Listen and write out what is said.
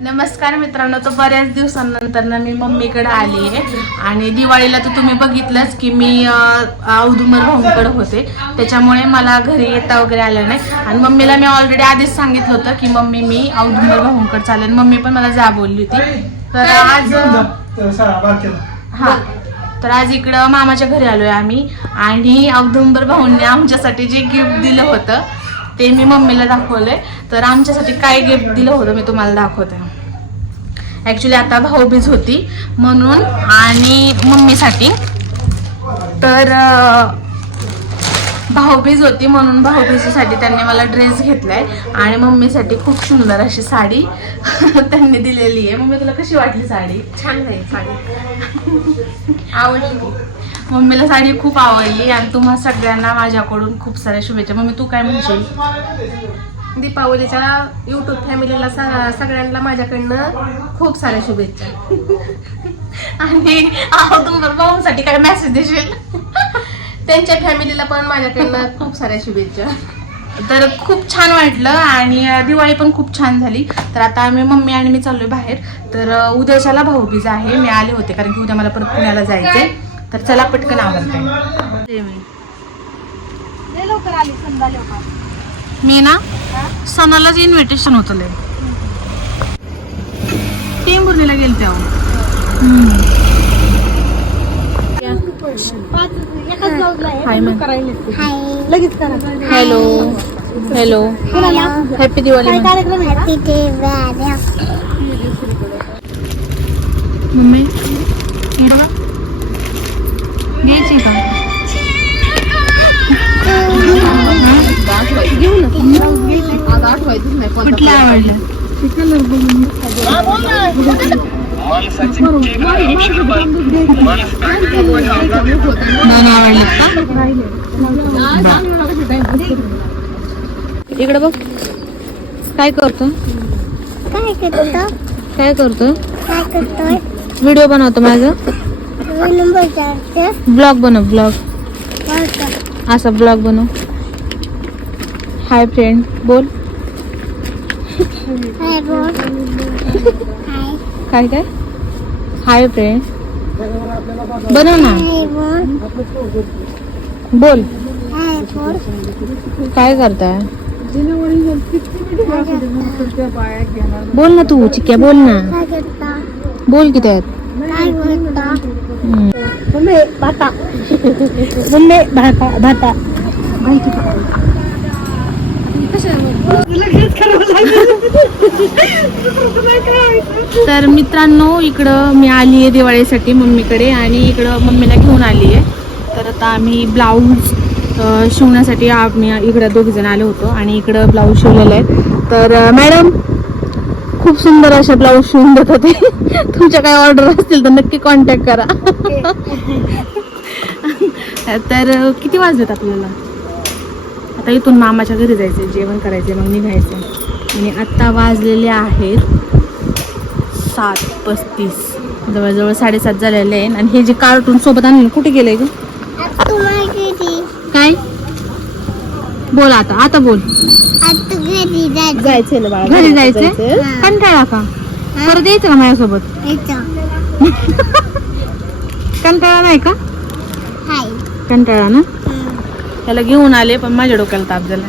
नमस्कार मित्रांनो तर बऱ्याच दिवसांनंतर ना मी मम्मीकडे आली आहे. आणि दिवाळीला तर तुम्ही बघितलंच की मी औदुंबर भाऊंकडे होते. त्याच्यामुळे मला घरी येता वगैरे आलं नाही. आणि मम्मीला मी ऑलरेडी आधीच सांगितलं होतं की मम्मी मी औदुंबर भाऊंकडे चालेल. मम्मी पण मला जा बोलली होती. तर आज हा. तर आज इकडं मामाच्या घरी आलोय आम्ही. आणि औदुंबर भाऊंनी आमच्यासाठी जे गिफ्ट दिलं होतं ते मी मम्मीला दाखवलंय. तर आमच्यासाठी काय गिफ्ट दिलं होतं मी तुम्हाला दाखवते. ॲक्च्युली आता भाऊबीज होती म्हणून आणि मम्मीसाठी. तर भाऊबीज होती म्हणून भाऊबीजीसाठी त्यांनी मला ड्रेस घेतलाय आणि मम्मीसाठी खूप सुंदर अशी साडी त्यांनी दिलेली आहे. मम्मी तुला कशी वाटली साडी? छान आहे साडी. आवडली. मम्मीला साडी खूप आवडली आणि तुम्हा सगळ्यांना माझ्याकडून खूप साऱ्या शुभेच्छा. मम्मी तू काय म्हणशील? दीपावलीच्या युट्यूब फॅमिलीला सगळ्यांना माझ्याकडनं खूप साऱ्या शुभेच्छा. आणि तुम्हाला भाऊंसाठी काय मेसेज देशील? त्यांच्या फॅमिलीला पण माझ्याकडनं खूप साऱ्या शुभेच्छा. तर खूप छान वाटलं आणि दिवाळी पण खूप छान झाली. तर आता आम्ही मम्मी आणि मी चाललोय बाहेर. तर उद्याच्याला भाऊबीज आहे. मी आले होते कारण की उद्या मला परत पुण्याला जायचंय. तर चला पटकन आवडते मी ना सणालाच इन्व्हिटेशन होतं लय. टेंभुर्णीला लगेच करा. Hello. Hello. Happy Diwali mummy? आज आठवायचंच नाही आवडले इकडे बघ. काय करतो? काय करतो? काय करतो काय करतोय व्हिडिओ बनवतो माझं ब्लॉग बनव ब्लॉग. वाटतं असा ब्लॉग बनव. हाय फ्रेंड बोल. हाय बोल हाय काय काय हाय फ्रेंड बनव ना. बोल. काय करताय बोल ना तू चिक्या बोल ना. बोल किती आहेत भाता भाता भाता तर मित्रांनो इकडं मी आली आहे दिवाळीसाठी मम्मीकडे आणि इकडं मम्मीला घेऊन आली आहे. तर आता आम्ही ब्लाऊज शिवण्यासाठी आम्ही इकडं दोघीजण आलो होतो आणि इकडं ब्लाऊज शिवलेलं आहे तर मॅडम खूप सुंदर अशा ब्लाऊज शिवून देत होते. तुमच्या काय ऑर्डर असतील तर नक्की कॉन्टॅक्ट करा. तर किती वाजलेत आपल्याला? आता इथून मामाच्या घरी जायचं जेवण करायचं मग निघायचं आणि आत्ता वाजलेले आहेत सात पस्तीस. जवळजवळ साडेसात झालेले आहे आणि हे जे कार्टून सोबत आणलं कुठे गेलंय ग? काय? बोल आता आता बोल. जायचं जायचंय. ना बाळा घरी जायचंय? हा. कंटाळा का? परत यायचं का माझ्यासोबत? कंटाळा नाही का? हाय. कंटाळा ना? त्याला घेऊन आले पण माझ्या डोक्याला ताप झाला.